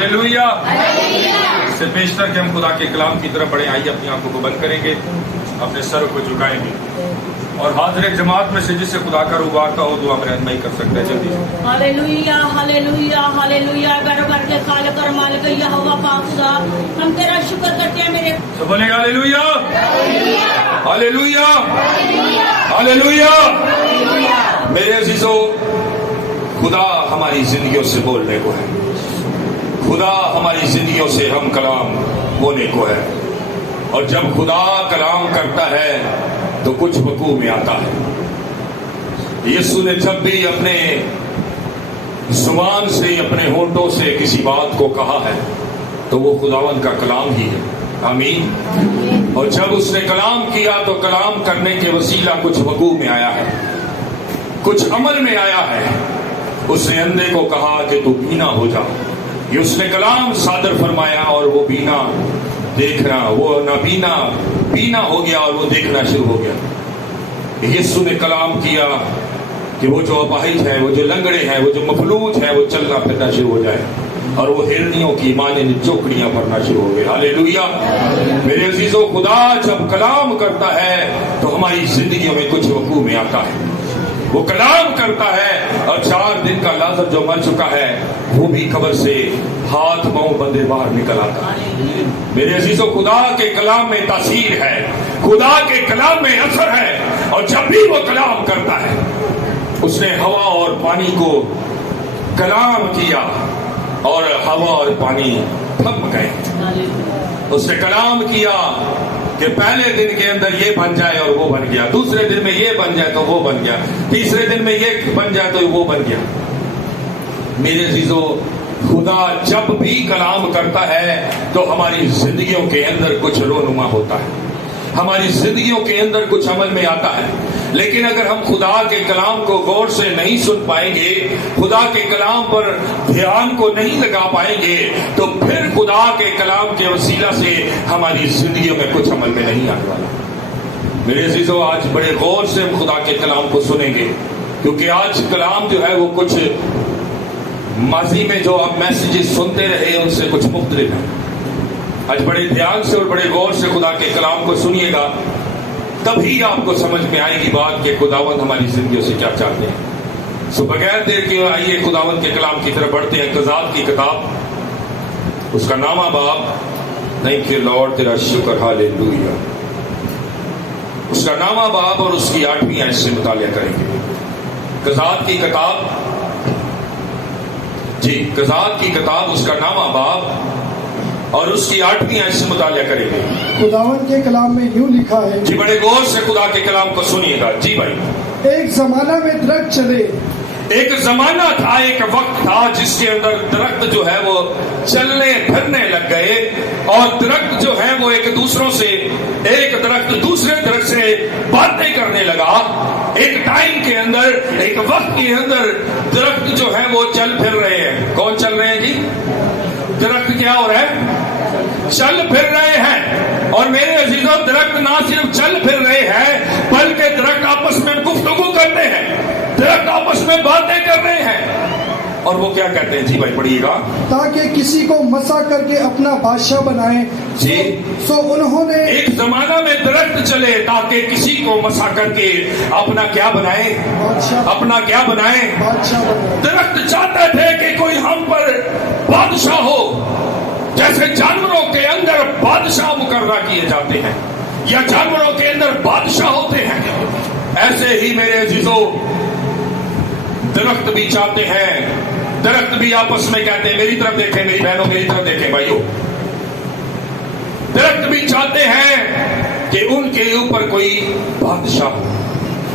Hallelujah. इससे पेशतर के हम खुदा के कलाम की तरफ बढ़े। आइए अपनी आंखों को बंद करेंगे, अपने सर को झुकाएंगे और हाजिर जमात में से जिससे खुदा का रूह आता हो दुआ में रहनुमाई कर सकते हैं। जल्दी से हालेलुया हालेलुया हालेलुया। बरबर के खालिक और मालिक यहोवा पाक खुदा, हम तेरा शुक्र करते हैं मेरे। तो बोलेंगे हालेलुया हालेलुया हालेलुया। मेरे अजीजों, खुदा हमारी जिंदगियों से बोलने को है, खुदा हमारी जिंदगियों से हम कलाम होने को है। और जब खुदा कलाम करता है तो कुछ वकूअ में आता है। यीशु ने जब भी अपने जुबान से, अपने होंठों से किसी बात को कहा है तो वो खुदावन का कलाम ही है। आमीन। और जब उसने कलाम किया तो कलाम करने के वसीला कुछ वकूअ में आया है, कुछ अमल में आया है। उसने अंधे को कहा कि तू बीना हो जा। ये उसने कलाम सादर फरमाया और वो बीना देखना, वो नाबीना बीना हो गया और वो देखना शुरू हो गया। यीशु ने कलाम किया कि वो जो अपाहिज है, वो जो लंगड़े हैं, वो जो मफलूज है, वो चलना फिरना शुरू हो जाए। और वो हिरनियों की माने ने चौकड़ियां भरना शुरू हो गई। हालेलुया। मेरे अजीजों, खुदा जब कलाम करता है तो हमारी जिंदगियों में कुछ वकूअ में आता है। वो कलाम करता है और 4 दिन का लाजर जो मर चुका है वो भी कब्र से हाथ पांव बंधे बाहर निकल आता है। मेरे अजीजों, खुदा के कलाम में तासीर है, खुदा के कलाम में असर है। और जब भी वो कलाम करता है, उसने हवा और पानी को कलाम किया और हवा और पानी थम गए। उसने कलाम किया कि पहले दिन के अंदर ये बन जाए और वो बन गया, दूसरे दिन में ये बन जाए तो वो बन गया, तीसरे दिन में ये बन जाए तो वो बन गया। मेरे अजीजों, खुदा जब भी कलाम करता है तो हमारी जिंदगियों के अंदर कुछ रोनुमा होता है, हमारी जिंदगियों के अंदर कुछ अमल में आता है। लेकिन अगर हम खुदा के कलाम को गौर से नहीं सुन पाएंगे, खुदा के कलाम पर ध्यान को नहीं लगा पाएंगे, तो फिर खुदा के कलाम के वसीला से हमारी जिंदगियों में कुछ अमल में नहीं आने वाला। मेरे अजीजों, आज बड़े गौर से हम खुदा के कलाम को सुनेंगे, क्योंकि आज कलाम जो है वो कुछ माजी में जो आप मैसेजेस सुनते रहे उनसे कुछ मुख्तलिफ है। आज बड़े ध्यान से और बड़े गौर से खुदा के कलाम को सुनिएगा, तभी आपको समझ में आएगी बात कि खुदावंद हमारी जिंदगियों से क्या चाहते हैं। सो बगैर देर के आइए खुदावंद के कलाम की तरफ बढ़ते हैं। कज़ात की किताब, उसका नामा बाब, थैंक यू लॉर्ड, तेरा शुक्र, हालेलुया। उसका नामा बाब और उसकी 8वीं आयत से मुतालिया करेंगे। कज़ात की किताब, जी कज़ात की किताब, उसका नामा बाब और उसकी 8वीं आयत से मुतालिया करेंगे। खुदावन के कलाम में यूं लिखा है, जी बड़े गौर से खुदा के कलाम को सुनिएगा। जी भाई, एक जमाना में दरख्त चले, एक जमाना था, एक वक्त था जिसके अंदर दरख्त जो है वो चलने फिरने लग गए और दरख्त जो है वो एक दूसरों से, एक दरख्त दूसरे दरख्त से बातें करने लगा। एक टाइम के अंदर, एक वक्त के अंदर दरख्त जो है वो चल फिर रहे हैं। कौन चल रहे हैं जी? दरख्त क्या हो रहा है? चल फिर रहे हैं। और मेरे अजीजों, दरख्त ना सिर्फ चल फिर रहे हैं बल्कि दरख्त आपस में गुफ्तगू करते हैं, दरख्त आपस में बातें कर रहे हैं। और वो क्या कहते हैं? जी भाई पढ़िएगा। ताकि किसी को मसा करके अपना बादशाह बनाए। जी, सो उन्होंने, एक जमाना में दरख्त चले ताकि किसी को मसा करके अपना क्या बनाए? अपना क्या बनाए? बादशाह बनाए। दरख्त चाहते थे कि कोई हम पर बादशाह हो, जैसे जानवरों के अंदर बादशाह मुकर्रर किए जाते हैं या जानवरों के अंदर बादशाह होते हैं, ऐसे ही मेरे अजीजों दरख्त भी चाहते हैं। दरख्त भी आपस में कहते हैं, मेरी तरफ देखें मेरी बहनों, मेरी तरफ देखें भाइयों। दरख्त भी चाहते हैं कि उनके ऊपर कोई बादशाह।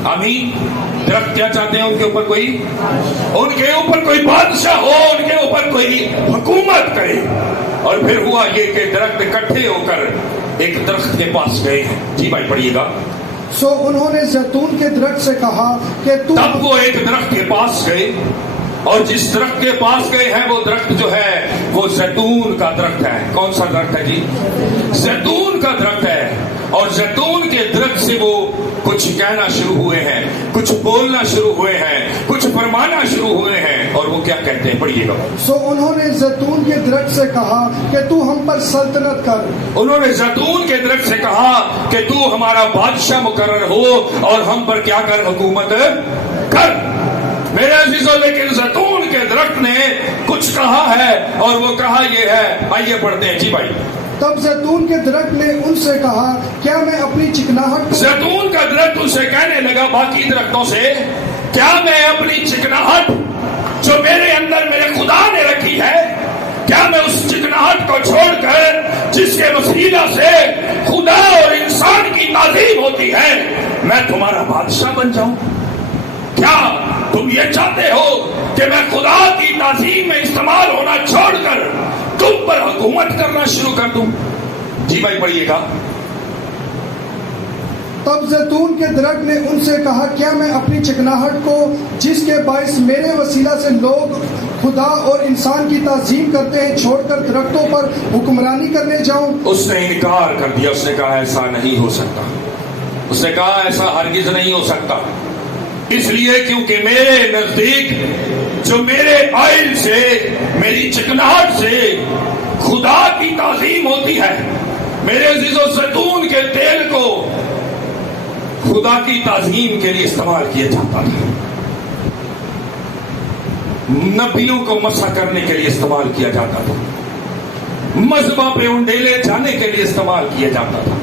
आमीन। दरख्त क्या चाहते हैं? उनके ऊपर कोई बादशाह हो, उनके ऊपर कोई हुकूमत करे। और फिर हुआ ये कि दरख्त इकट्ठे होकर एक दरख्त के पास गए हैं। जी भाई पढ़िएगा। सो उन्होंने जैतून के दरख्त से कहा कि तू, तब वो एक दरख्त के पास गए और जिस दरख्त के पास गए हैं वो दरख्त जो है वो जैतून का दरख्त है। कौन सा दरख्त है जी? जैतून का दरख्त है। और जैतून के दरख्त से वो कुछ कहना शुरू हुए हैं, कुछ बोलना शुरू हुए हैं, कुछ फरमाना शुरू हुए हैं और वो क्या कहते हैं, पढ़िएगा। सो उन्होंने जैतून के दरख्त से कहा कि तू हम पर सल्तनत कर। उन्होंने जैतून के दरख्त से कहा कि तू हमारा बादशाह मुकर्रर हो और हम पर क्या कर, हुकूमत कर। मेरे अजीजों, लेकिन जैतून के दरख्त ने कुछ कहा है और वो कहा ये है, आइए पढ़ते हैं जी भाई। तब जैतून के दरख्त ने उनसे कहा, क्या मैं अपनी चिकनाहट, जैतून का दरख्त उनसे कहने लगा बाकी दरख्तों से, क्या मैं अपनी चिकनाहट जो मेरे अंदर मेरे खुदा ने रखी है, क्या मैं उस चिकनाहट को छोड़कर जिसके वसीला से खुदा और इंसान की ताज़ीम होती है, मैं तुम्हारा बादशाह बन जाऊं? क्या तुम ये चाहते हो कि मैं खुदा की ताज़ीम में इस्तेमाल होना छोड़कर तुम पर हुकूमत करना शुरू कर दूं? जी भाई पढ़िएगा। तब जैतून के दरख्त ने उनसे कहा, क्या मैं अपनी चिकनाहट को जिसके बायस मेरे वसीला से लोग खुदा और इंसान की ताज़ीम करते हैं छोड़कर दरख्तों पर हुक्मरानी करने जाऊं? उसने इनकार कर दिया। उसने कहा ऐसा नहीं हो सकता। उसने कहा ऐसा हरगिज नहीं हो सकता, इसलिए क्योंकि मेरे नजदीक जो मेरे आइल से, मेरी चिकनाहट से खुदा की ताज़ीम होती है। मेरे अजीजों, जैतून के तेल को खुदा की ताज़ीम के लिए इस्तेमाल किया जाता था, नबियों को मसा करने के लिए इस्तेमाल किया जाता था, मजहबा पे उंडेले जाने के लिए इस्तेमाल किया जाता था,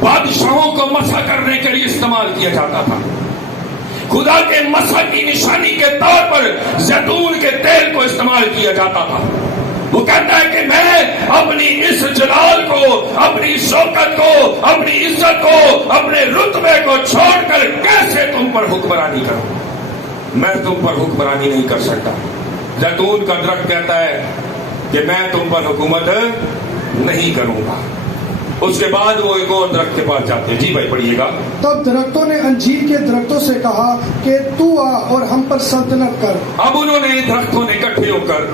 बादशाहों को मसा करने के लिए इस्तेमाल किया जाता था। खुदा के मसा की निशानी के तौर पर जैतून के तेल को इस्तेमाल किया जाता था। वो कहता है कि मैं अपनी इस जलाल को, अपनी शौकत को, अपनी इज्जत को, अपने रुतबे को छोड़कर कैसे तुम पर हुक्मरानी करूं? मैं तुम पर हुक्मरानी नहीं कर सकता। जैतून का दरख्त कहता है कि मैं तुम पर हुकूमत नहीं करूंगा। उसके बाद वो एक और दरख्त के पास जाते हैं। जी भाई पढ़िएगा। तब दरख्तों ने अंजीर के दरख्तों से कहा कि तू आ और हम पर सल्तनत कर। अब उन्होंने दरख्तों ने इकट्ठे होकर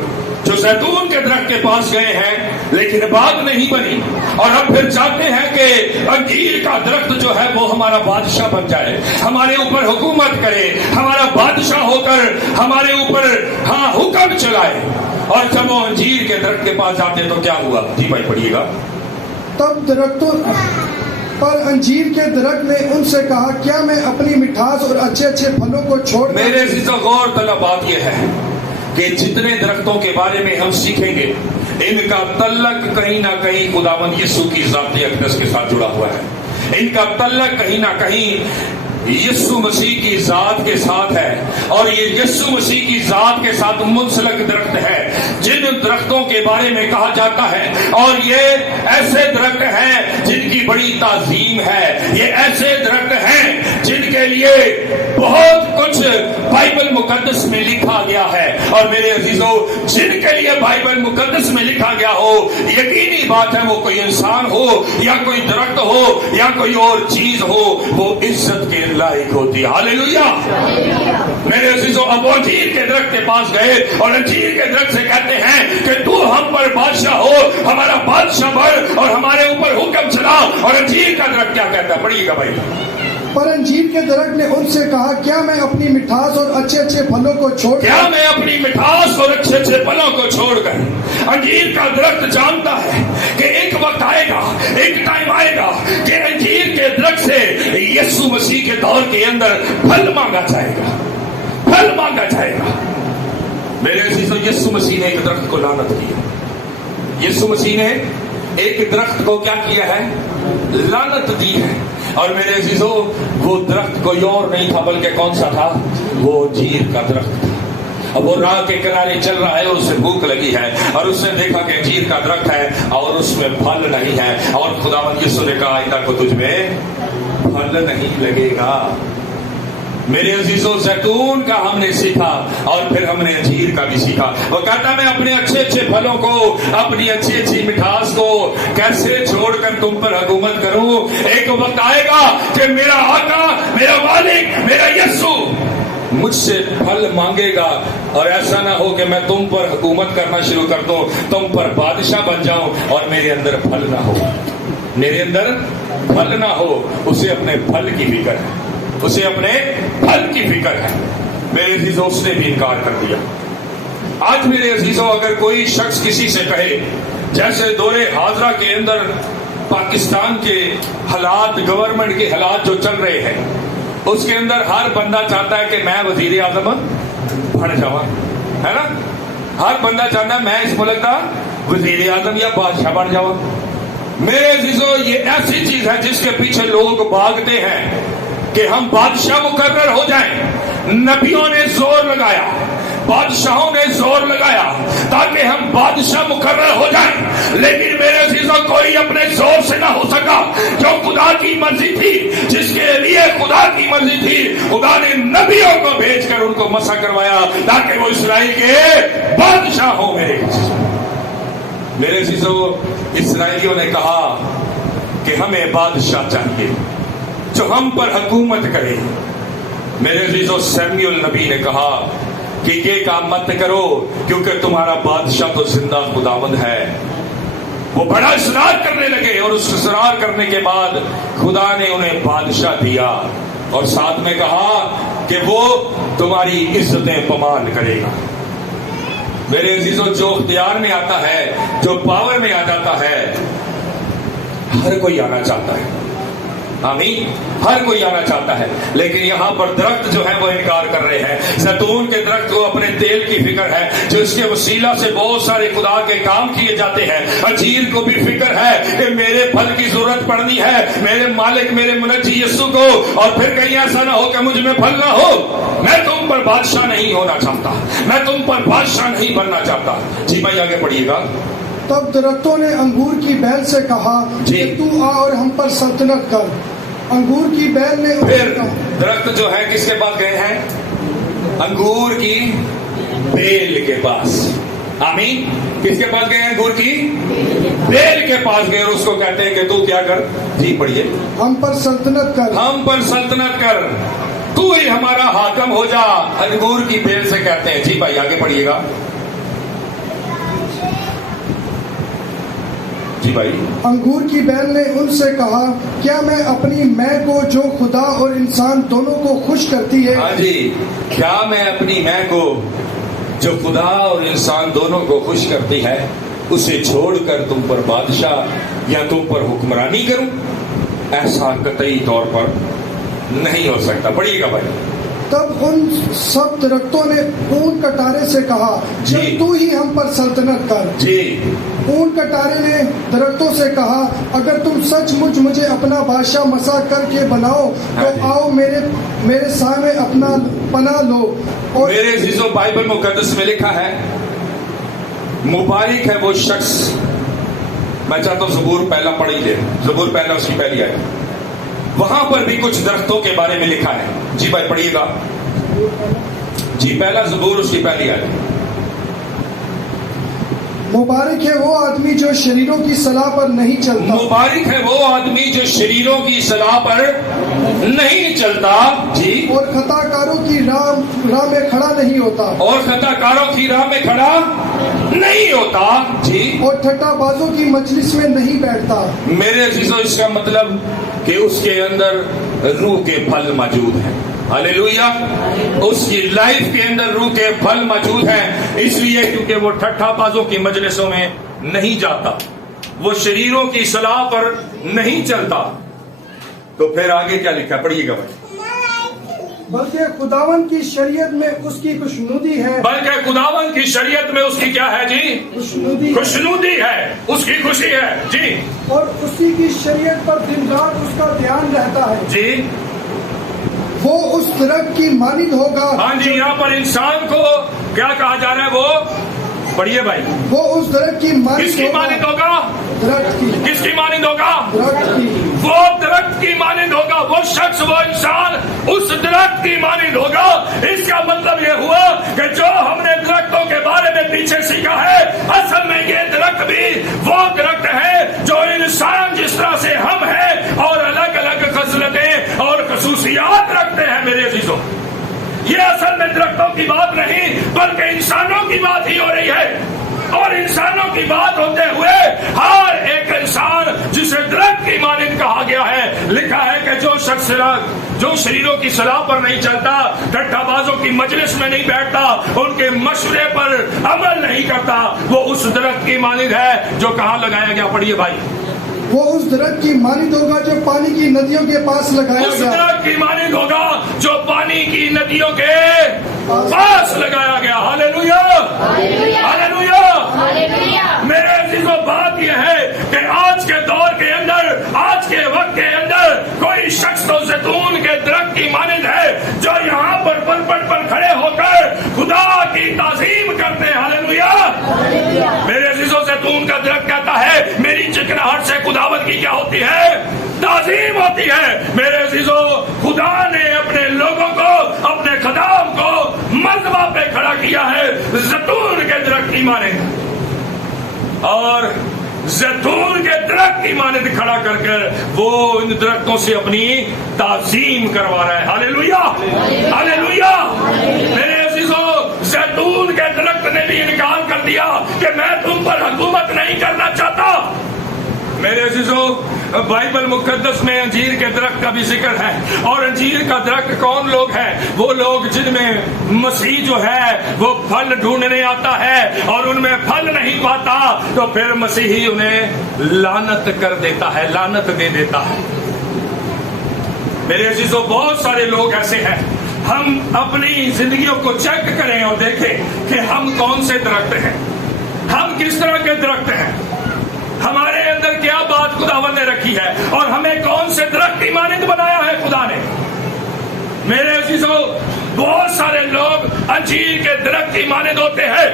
जो जैतून के दरख्त के पास गए हैं, लेकिन बात नहीं बनी, और अब फिर चाहते हैं कि अंजीर का दरख्त जो है वो हमारा बादशाह बन जाए, हमारे ऊपर हुकूमत करे, हमारा बादशाह होकर हमारे ऊपर हुक्म चलाए। और जब वो अंजीर के दरख्त के पास जाते तो क्या हुआ? जी भाई पढ़िएगा। तब दरख्तों पर अंजीर के दरख्त ने उनसे कहा, क्या मैं अपनी मिठास और अच्छे अच्छे फलों को छोड़। मेरे अजीजों, गौर तलब बात यह है कि जितने दरख्तों के बारे में हम सीखेंगे, इनका तल्लक कहीं ना कहीं खुदावंद यीशु की ज़ात अक़दस के साथ जुड़ा हुआ है। इनका तल्लक कहीं ना कहीं यीशु मसीह की ज़ात के साथ है, और ये यीशु मसीह की ज़ात के साथ मुंसलक दरख्त है। जिन दरख्तों के बारे में कहा जाता है, और ये ऐसे दरख्त हैं जिनकी बड़ी ताज़ीम है, ये ऐसे दरख्त हैं जिनके लिए बहुत कुछ बाइबल मुकद्दस में लिखा गया है। और मेरे अजीजों, जिनके लिए बाइबल मुकद्दस में लिखा गया हो, यकीनी बात है वो कोई इंसान हो या कोई दरख्त हो या कोई और चीज हो, वो इज्जत के लायक होती है। हालेलुया। मेरे अजीजों, अब अंजीर के दरख्त के पास गए और अंजीर के दरख्त से कहते हैं कि तू हम पर बादशाह हो, हमारा बादशाह बन और हमारे ऊपर हुक्म चला। और अंजीर का दरख्त क्या कहता है? पढ़िएगा भाई। पर अंजीर के दरख्त ने उनसे कहा, क्या मैं अपनी मिठास और अच्छे अच्छे फलों को छोड़, क्या मैं अपनी मिठास और अच्छे अच्छे फलों को छोड़कर। अंजीर का दरख्त जानता है कि एक वक्त आएगा, एक टाइम आएगा कि अंजीर के दरख्त से यीशु मसीह के दौर के अंदर फल मांगा जाएगा, फल मांगा जाएगा। मेरे अजीजों, यीशु मसीह ने एक दरख्त को लानत किया। यीशु मसीह ने एक दरख्त को क्या किया है? लानत दी है। और मेरे अजीजों, वो दरख्त कोई और नहीं था, बल्कि कौन सा था? वो अंजीर का दरख्त था। अब वो राह के किनारे चल रहा है और उसे भूख लगी है, और उसने देखा कि अंजीर का दरख्त है और उसमें फल नहीं है। और खुदावंद यीशु ने कहा, आइंदा को तुझमें फल नहीं लगेगा। मेरे अजीजों, जैतून का हमने सीखा और फिर हमने अंजीर का भी सीखा। वो कहता, मैं अपने अच्छे अच्छे फलों को, अपनी अच्छी अच्छी मिठास को कैसे छोड़कर तुम पर हुकूमत करूं। एक वक्त आएगा कि मेरा आका, मेरा मालिक, मेरा यीशु मुझसे फल मांगेगा, और ऐसा ना हो कि मैं तुम पर हुकूमत करना शुरू कर दूं, तुम पर बादशाह बन जाऊं और मेरे अंदर फल ना हो, मेरे अंदर फल ना हो। उसे अपने फल की फिक्र है, उसे अपने फल की फिक्र है। मेरे अजीजों उसने भी इनकार कर दिया। आज मेरे अजीजों अगर कोई शख्स किसी से कहे, जैसे दौरे हाजरा के अंदर पाकिस्तान के हालात, गवर्नमेंट के हालात जो चल रहे हैं, उसके अंदर हर बंदा चाहता है कि मैं वजीर आजम बन जावा, है ना। हर बंदा चाहता है मैं इस मुल्क का वजीर आजम या बादशाह बन जावा। मेरे अजीजों ये ऐसी चीज है जिसके पीछे लोग भागते हैं कि हम बादशाह मुकर्रर हो जाएं। नबियों ने जोर लगाया, बादशाहों ने जोर लगाया ताकि हम बादशाह मुकर्रर हो जाएं, लेकिन मेरे अजीजों कोई अपने जोर से ना हो सका। जो खुदा की मर्जी थी, जिसके लिए खुदा की मर्जी थी, खुदा ने नबियों को भेजकर उनको मसा करवाया ताकि वो इसराइल के बादशाह हो। मेरे अजीजों, इसराइलियों ने कहा कि हमें बादशाह चाहिए जो हम पर हुकूमत करे। मेरे अजीजों, सैमुएल नबी ने कहा कि ये काम मत करो क्योंकि तुम्हारा बादशाह तो जिंदा खुदावंद है। वो बड़ा इसरार करने लगे और उस इसरार करने के बाद खुदा ने उन्हें बादशाह दिया और साथ में कहा कि वो तुम्हारी इज्जतें पमाल करेगा। मेरे अजीजों, जो इख्तियार में आता है, जो पावर में आ जाता है, हर कोई आना चाहता है। आमीन, हर कोई आना चाहता है, लेकिन यहाँ पर दरख्त जो है वो इनकार कर रहे हैं। जैतून के दरख्त को अपने तेल की फिक्र है, जो इसके वसीला से बहुत सारे खुदा के काम किए जाते हैं। अंजीर को भी फिक्र है कि मेरे फल की जरूरत पड़नी है, मेरे मालिक, मेरे मुनज्जी यीशु को, और फिर कहीं ऐसा ना हो कि मुझ में फल ना हो। मैं तुम पर बादशाह नहीं होना चाहता, मैं तुम पर बादशाह नहीं बनना चाहता। जी भाई, आगे पढ़िएगा। तब दरख्तों ने अंगूर की बेल से कहा कि तू आ और हम पर सल्तनत कर। अंगूर की बेल ने फिर दरख्त जो है किसके पास गए हैं? अंगूर की बेल के पास। आमीन, किसके पास गए? अंगूर की बेल के पास गए और उसको कहते हैं कि तू क्या कर? जी पढ़िए। हम पर सल्तनत कर, हम पर सल्तनत कर, तू ही हमारा हाकम हो जा। अंगूर की बेल से कहते हैं। जी भाई, आगे पढ़िएगा। जी भाई। अंगूर की बेल ने उनसे कहा, क्या मैं अपनी मैं को जो खुदा और इंसान दोनों को खुश करती है, हाँ जी, क्या मैं अपनी मैं को जो खुदा और इंसान दोनों को खुश करती है उसे छोड़कर तुम पर बादशाह या तुम पर हुक्मरानी करूं? ऐसा कतई तौर पर नहीं हो सकता। पढ़िएगा भाई। तब उन सब दरख्तों ने ऊन कटारे से कहा, जब तू ही हम पर सल्तनत कर। जी। ऊन कटारे ने दरख्तों से कहा, अगर तुम सचमुच मुझे अपना बादशाह मसा करके बनाओ तो आओ मेरे सामने अपना पना लो। और मेरे अजीजों, बाइबल मुकद्दस में लिखा है, मुबारक है वो शख्स। मैं चाहता हूं ज़बूर पहला पढ़ ही ले, ज़बूर पहला उसकी पहली आयत, वहां पर भी कुछ दरख्तों के बारे में लिखा है। जी भाई, पढ़िएगा। जी, पहला ज़बूर उसकी पहली आयत। मुबारक है वो आदमी जो शरीरों की सलाह पर नहीं चलता। मुबारक है वो आदमी जो शरीरों की सलाह पर नहीं चलता। जी। और खताकारों की राह में खड़ा नहीं होता। और खताकारों की राह में खड़ा नहीं होता। जी। और ठट्ठाबाजों की मजलिस में नहीं बैठता। मेरे अजीजों, इसका मतलब कि उसके अंदर रूह के फल मौजूद हैं। हालेलुया। उसकी लाइफ के अंदर रूह के फल मौजूद हैं, इसलिए क्योंकि वो ठट्ठाबाजों की मजलिसों में नहीं जाता, वो शरीरों की सलाह पर नहीं चलता। तो फिर आगे क्या लिखा? पढ़िएगा भाई। बल्कि खुदावन की शरीयत में उसकी खुशनुदी है। बल्कि खुदावन की शरीयत में उसकी क्या है? जी, खुशनुदी है, उसकी खुशी है। जी। और उसी की शरीयत पर दिन रात उसका ध्यान रहता है। जी। वो उस दरख्त की मानिंद होगा। हाँ जी, यहाँ पर इंसान को क्या कहा जा रहा है? वो पढ़िए भाई। वो उस दरख्त की मानिंद किसकी मानिंद होगा? दरख्त की। किसकी मानिंद होगा? दरख्त की। वो दरख्त की मानिंद होगा। वो शख्स, वो इंसान उस दरख्त की मानिंद होगा। इसका मतलब ये हुआ कि जो हमने दरख्तों के बारे में पीछे सीखा है, असल में ये दरख्त भी वो दरख्त है जो इंसान जिस तरह से हम हैं और अलग अलग खसलतें और खसूसियात रखते हैं। मेरे अजीजों, ये असल में दरख्तों की बात नहीं बल्कि इंसानों की बात ही हो रही है। और इंसानों की बात होते हुए हर एक इंसान जिसे درخت کی مانند کہا گیا ہے. لکھا ہے کہ جو شخص جو شریروں کی صلاح پر نہیں چلتا, ٹھٹھا بازوں کی مجلس میں نہیں بیٹھتا, ان کے مشورے پر عمل نہیں کرتا, وہ اس درخت کی مانند ہے جو کہاں لگایا گیا. پڑھیے بھائی. وہ اس درخت کی مانند ہوگا جو پانی کی ندیوں کے پاس لگایا اس گیا. درخت کی مانند ہوگا جو پانی کی ندیوں کے پاس لگایا گیا. ہاللیلویا, ہاللیلویا. میرے عزیزو, بات یہ ہے کہ آج کے دور کے اندر, آج کے وقت کے اندر کوئی شخص تو زیتون کے درخت کی مانند ہے جو یہاں پر پلپٹ پر کھڑے ہو کر خدا کی تعظیم کرتے ہیں. ہاللیلویا. میرے عزیزو, زیتون کا درخت کہتا ہے میری چکناہٹ سے خداوند کی کیا ہوتی ہے؟ تعظیم ہوتی ہے. میرے عزیزو, خدا نے اپنے لوگوں کو, اپنے خدام کو مذبح پہ کھڑا کیا ہے زیتون کے درخت کی مانند, اور زیتون کے درخت کی مانند کھڑا کر کر وہ ان درختوں سے اپنی تعظیم کروا رہا ہے. ہاللیلویا, ہاللیلویا. میرے عزیزو, زیتون کے درخت نے بھی انکار کر دیا کہ میں تم پر حکومت نہیں کرنا چاہتا. میرے عزیزو, بائبل مقدس میں انجیر کے درخت کا بھی ذکر ہے, اور انجیر کا درخت کون لوگ ہیں؟ وہ لوگ جن میں مسیح جو ہے وہ پھل ڈھونڈنے آتا ہے اور ان میں پھل نہیں پاتا تو پھر مسیحی انہیں لعنت کر دیتا ہے, لعنت دے دیتا ہے. میرے عزیزو, بہت سارے لوگ ایسے ہیں. ہم اپنی زندگیوں کو چیک کریں اور دیکھیں کہ ہم کون سے درخت ہیں, ہم کس طرح کے درخت ہیں, ہمارے اندر کیا بات خداوند نے رکھی ہے, اور ہمیں کون سے درخت کی مانند بنایا ہے خدا نے. میرے عزیزو, بہت سارے لوگ انجیر کے درخت کی مانند ہوتے ہیں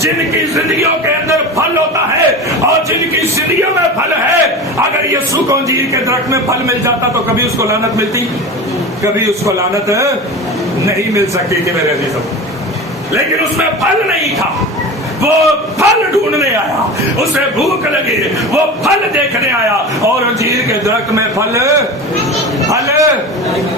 جن کی زندگیوں کے اندر پھل ہوتا ہے, اور جن کی زندگیوں میں پھل ہے. اگر یسوع کو انجیر کے درخت میں پھل مل جاتا تو کبھی اس کو لعنت ملتی؟ کبھی اس کو لعنت نہیں مل سکتی تھی میرے عزیزو. لیکن اس میں پھل نہیں تھا, وہ پھل ڈھونڈنے آیا, اسے بھوک لگی, وہ پھل دیکھنے آیا, اور انجیر کے درخت میں پھل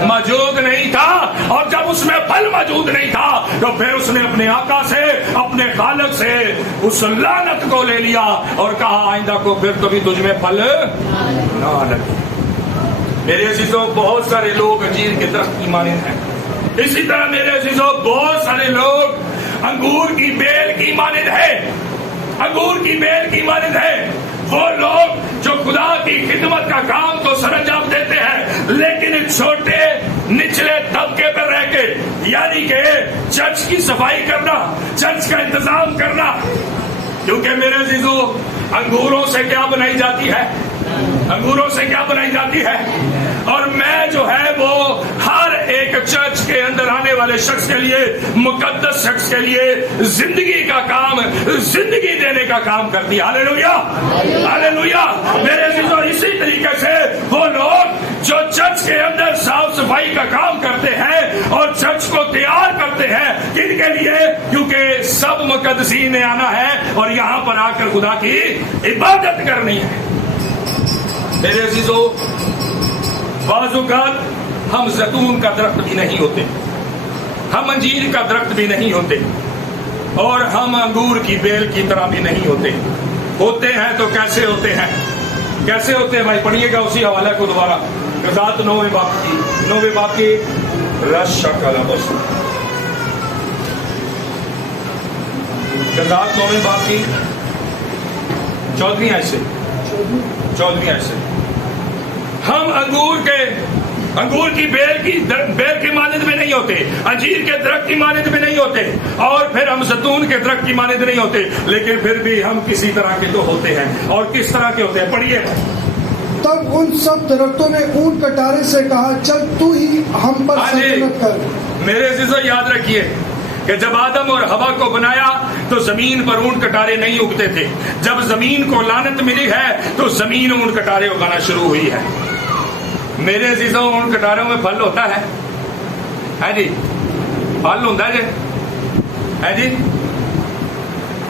موجود نہیں تھا. اور جب اس میں پھل موجود نہیں تھا تو پھر اس نے اپنے آقا سے, اپنے خالق سے اس لعنت کو لے لیا اور کہا آئندہ کو پھر کبھی تجھ میں پھل نہ لگے. میرے عزیزو, بہت سارے لوگ انجیر کے درخت کی مانند ہیں. اسی طرح میرے عزیزو, بہت سارے لوگ انگور کی بیل کی مانند ہے, انگور کی بیل کی مانند ہے. وہ لوگ جو خدا کی خدمت کا کام تو سر انجام دیتے ہیں لیکن چھوٹے نچلے طبقے پر رہ کے, یعنی کہ چرچ کی صفائی کرنا, چرچ کا انتظام کرنا. کیونکہ میرے عزیزو, انگوروں سے کیا بنائی جاتی ہے, انگوروں سے کیا بنائی جاتی ہے. اور میں جو ہے وہ ہر ایک چرچ کے اندر آنے والے شخص کے لیے, مقدس شخص کے لیے زندگی کا کام, زندگی دینے کا کام کرتی ہے. ہاللیلویا, ہاللیلویا. میرے عزیزو, اسی طریقے سے وہ لوگ جو چرچ کے اندر صاف صفائی کا کام کرتے ہیں اور چرچ کو تیار کرتے ہیں, کن کے لیے؟ کیونکہ سب مقدسین نے آنا ہے اور یہاں پر آ کر خدا کی عبادت کرنی ہے. میرے عزیزو, بعض اوقات ہم زیتون کا درخت بھی نہیں ہوتے, ہم انجیر کا درخت بھی نہیں ہوتے, اور ہم انگور کی بیل کی طرح بھی نہیں ہوتے. ہوتے ہیں تو کیسے ہوتے ہیں, کیسے ہوتے ہیں بھائی؟ پڑھیے گا اسی حوالے کو دوبارہ. غزات 9ویں باب کی غزات 9ویں باب کی 14ویں آیت سے. ہم انگور کی بیل کی مانند میں نہیں ہوتے, انجیر کے درخت کی مانند میں نہیں ہوتے, اور پھر ہم زیتون کے درخت کی مانند نہیں ہوتے, لیکن پھر بھی ہم کسی طرح کے تو ہوتے ہیں. اور کس طرح کے ہوتے ہیں؟ پڑھیے. تب ان سب درختوں نے اون کٹارے سے کہا چل تو ہی ہم پر سلطنت کر. میرے عزیزو, یاد رکھیے کہ جب آدم اور حوا کو بنایا تو زمین پر اون کٹارے نہیں اگتے تھے. جب زمین کو لعنت ملی ہے تو زمین اون کٹارے اگانا شروع ہوئی ہے. میرے عزیزوں, اون کٹاروں میں پھل ہوتا ہے جی, پھل ہوتا ہے جی.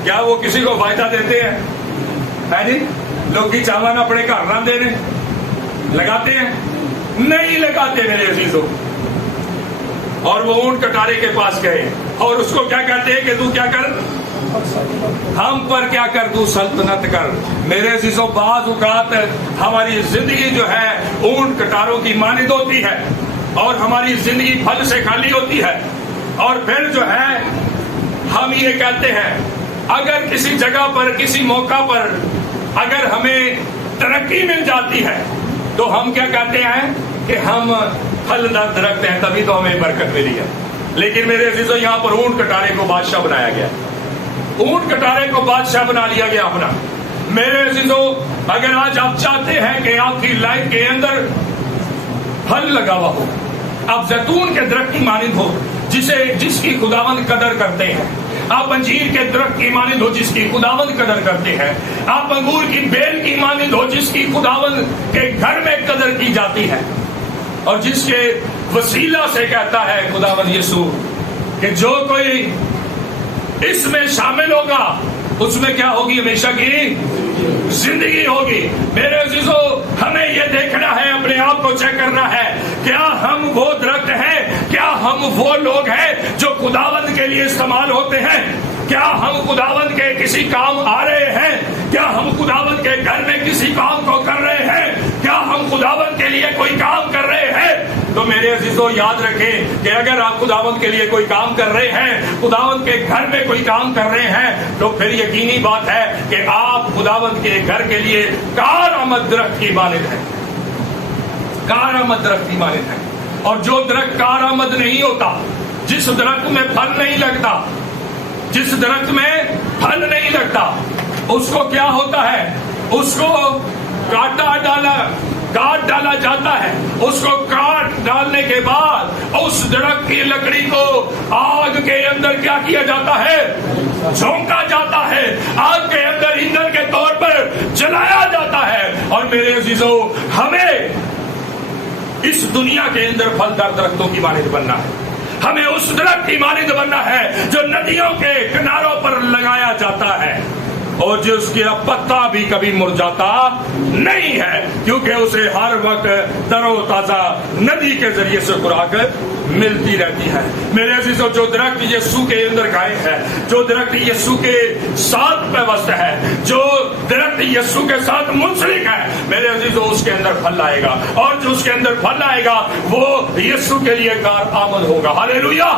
کیا وہ کسی کو فائدہ دیتے ہیں جی؟ لوگ کی چاول اپنے گھر رہتے ہیں, لگاتے ہیں؟ نہیں لگاتے میرے عزیزوں. اور وہ اون کٹارے کے پاس گئے اور اس کو کیا کہتے ہیں کہ تو کیا کر, ہم پر کیا کر تو سلطنت کر. میرے عزیزوں بعض اوقات ہماری زندگی جو ہے اونٹ کٹاروں کی مانند ہوتی ہے اور ہماری زندگی پھل سے خالی ہوتی ہے, اور پھر جو ہے ہم یہ کہتے ہیں اگر کسی جگہ پر کسی موقع پر اگر ہمیں ترقی مل جاتی ہے تو ہم کیا کہتے ہیں کہ ہم پھلدار درخت ہیں, تبھی تو ہمیں برکت ملی ہے. لیکن میرے عزیزوں یہاں پر اونٹ کٹارے کو بادشاہ بنایا گیا, اونٹ کٹارے کو بادشاہ بنا لیا گیا اپنا. میرے عزیزوں اگر آج آپ چاہتے ہیں کہ آپ کی لائف کے اندر پھل لگا ہوا ہو, آپ زیتون کے درخت کی مانند ہو جس کی خداوند قدر کرتے ہیں, آپ انجیر کے درخت کی مانند ہو جس کی خداوند قدر کرتے ہیں, آپ انگور کی بیل کی مانند ہو جس کی خداوند کے گھر میں قدر کی جاتی ہے, اور جس کے وسیلہ سے کہتا ہے خداوند یسوع کہ جو کوئی اس میں شامل ہوگا اس میں کیا ہوگی, ہمیشہ کی زندگی ہوگی. میرے عزیزوں ہمیں یہ دیکھنا ہے, اپنے آپ کو چیک کرنا ہے, کیا ہم وہ درخت ہیں, کیا ہم وہ لوگ ہیں جو خداوند کے لیے استعمال ہوتے ہیں, کیا ہم خداوند کے کسی کام آ رہے ہیں, کیا ہم خداوند کے گھر میں کسی کام کو کر رہے ہیں, کیا ہم خداوند کے لیے کوئی کام کر رہے ہیں. تو میرے عزیزوں یاد رکھیں کہ اگر آپ خداوند کے لیے کوئی کام کر رہے ہیں, خداوند کے گھر میں کوئی کام کر رہے ہیں, تو پھر یقینی بات ہے کہ آپ خداوند کے گھر کے لیے کارآمد درخت کی مانند ہیں, کارآمد درخت کی مانند ہیں. اور جو درخت کارآمد نہیں ہوتا, جس درخت میں پھل نہیں لگتا, جس درخت میں پھل نہیں لگتا, اس کو کیا ہوتا ہے, اس کو کاٹ ڈالا جاتا ہے. اس کو کاٹ ڈالنے کے بعد اس درخت کی لکڑی کو آگ کے اندر کیا کیا جاتا ہے, جھونکا جاتا ہے, آگ کے اندر ایندھن کے طور پر جلایا جاتا ہے. اور میرے عزیزوں ہمیں اس دنیا کے اندر پھلدار درختوں کی مانند بننا ہے, ہمیں اس درخت کی مانند بننا ہے جو ندیوں کے کناروں پر لگایا جاتا ہے اور جس کا پتا بھی کبھی مرجھاتا نہیں ہے, کیونکہ اسے ہر وقت تر و تازہ ندی کے ذریعے سے خوراک ملتی رہتی ہے. میرے عزیزوں جو درخت یسوع کے اندر قائم ہے, جو درخت یسوع کے ساتھ پیوست ہے, جو درخت یسوع کے ساتھ منسلک ہے, میرے عزیزوں اس کے اندر پھل آئے گا, اور جو اس کے اندر پھل آئے گا وہ یسوع کے لیے کارآمد ہوگا. ہاللیلویا,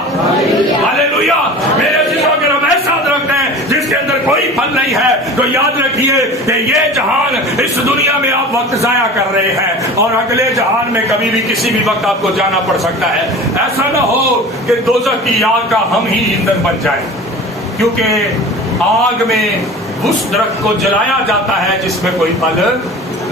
ہاللیلویا. میرے عزیزوں اگر ہم ایسا درخت ہیں جس کے اندر کوئی پھل نہیں ہے تو یاد رکھیے کہ یہ جہان, اس دنیا میں آپ وقت ضائع کر رہے ہیں, اور اگلے جہان میں کبھی بھی کسی بھی وقت آپ کو جانا پڑ سکتا ہے. ایسا نہ ہو کہ دوزخ کی آگ کا ہم ہی ایندھن بن جائے, کیونکہ آگ میں اس درخت کو جلایا جاتا ہے جس میں کوئی پھل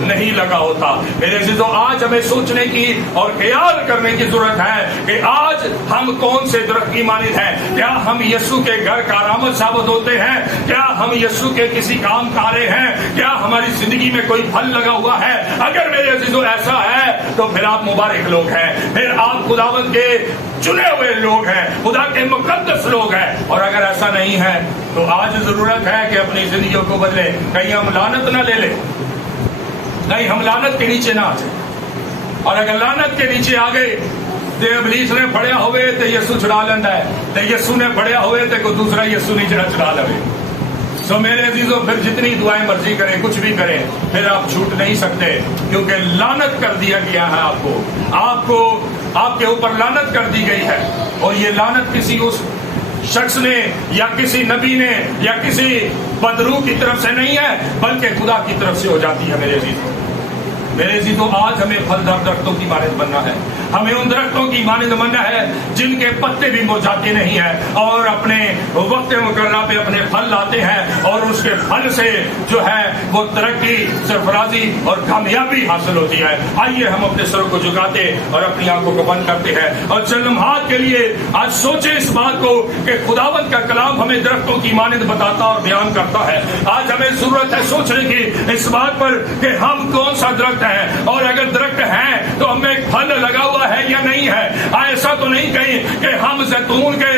نہیں لگا ہوتا. میرے عزیزوں آج ہمیں سوچنے کی اور خیال کرنے کی ضرورت ہے کہ آج ہم کون سے درخت کی مانند ہیں. کیا ہم یسوع کے گھر کارآمد ثابت ہوتے ہیں, کیا ہم یسوع کے کسی کام کارے ہیں, کیا ہماری زندگی میں کوئی پھل لگا ہوا ہے. اگر میرے عزیزوں ایسا ہے تو پھر آپ مبارک لوگ ہیں, پھر آپ خداوند کے چنے ہوئے لوگ ہیں, خدا کے مقدس لوگ ہیں. اور اگر ایسا نہیں ہے تو آج ضرورت ہے کہ اپنی زندگیوں کو بدلیں. کہیں ہم لعنت نہ لے لیں, نہیں ہم لعنت کے نیچے نہ آ جائیں, اور اگر لعنت کے نیچے آ گئے تو ابلیس نے پڑیا ہوئے تو یسوع چھڑا لینا ہے, تو یسوع نے پڑیا ہوئے تو کوئی دوسرا یسوع نہیں چھڑا لے. سو میرے عزیزوں پھر جتنی دعائیں مرضی کریں, کچھ بھی کریں, پھر آپ چھوٹ نہیں سکتے, کیونکہ لعنت کر دیا گیا ہے آپ کو آپ کے اوپر لعنت کر دی گئی ہے. اور یہ لعنت کسی اس شخص نے یا کسی نبی نے یا کسی بدروح کی طرف سے نہیں ہے, بلکہ خدا کی طرف سے ہو جاتی ہے. میرے عزیزوں آج ہمیں پھلدار درختوں کی مانند بننا ہے, ہمیں ان درختوں کی مانند بننا ہے جن کے پتے بھی مرجھاتے نہیں ہیں اور اپنے وقت مقررہ پہ اپنے پھل لاتے ہیں, اور اس کے پھل سے جو ہے وہ ترقی, سرفرازی اور کامیابی حاصل ہوتی ہے. آئیے ہم اپنے سروں کو جھکاتے اور اپنی آنکھوں کو بند کرتے ہیں اور چند لمحات کے لیے آج سوچیں اس بات کو کہ خداوند کا کلام ہمیں درختوں کی مانند بتاتا اور بیان کرتا ہے. آج ہمیں ضرورت ہے سوچنے کی اس بات پر کہ ہم کون سا درخت ہیں, اور اگر درخت ہیں تو ہمیں پھل لگا ہوا ہے یا نہیں ہے. ایسا تو نہیں کہیں کہ ہم زیتون کے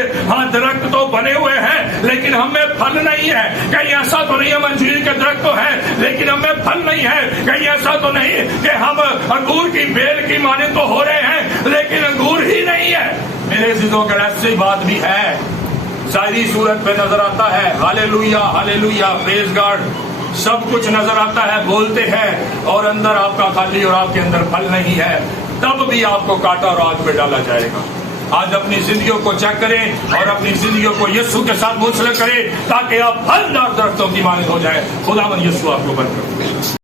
درخت تو بنے ہوئے ہیں لیکن ہمیں پھل نہیں ہے. کہیں ایسا تو نہیں ہم انجیر کے درخت تو ہیں لیکن ہمیں پھل نہیں ہے. کہیں ایسا تو نہیں کہ ہم انگور کی بیل کی مانند تو ہو رہے ہیں لیکن انگور ہی نہیں ہے. میرے عزیزوں اگر ایسی بات بھی ہے, ظاہری صورت پہ نظر آتا ہے، ہالےلویا ہالےلویا پریز گاڈ، سب کچھ نظر آتا ہے، بولتے ہیں، اور اندر آپ کا خالی اور آپ کے اندر پھل نہیں ہے، تب بھی آپ کو کاٹا اور آگ پہ ڈالا جائے گا۔ آج اپنی زندگیوں کو چیک کریں اور اپنی زندگیوں کو یسوع کے ساتھ منسلک کریں تاکہ آپ پھلدار درختوں کی مانند ہو جائے۔ خداوند یسوع آپ کو برکت دے۔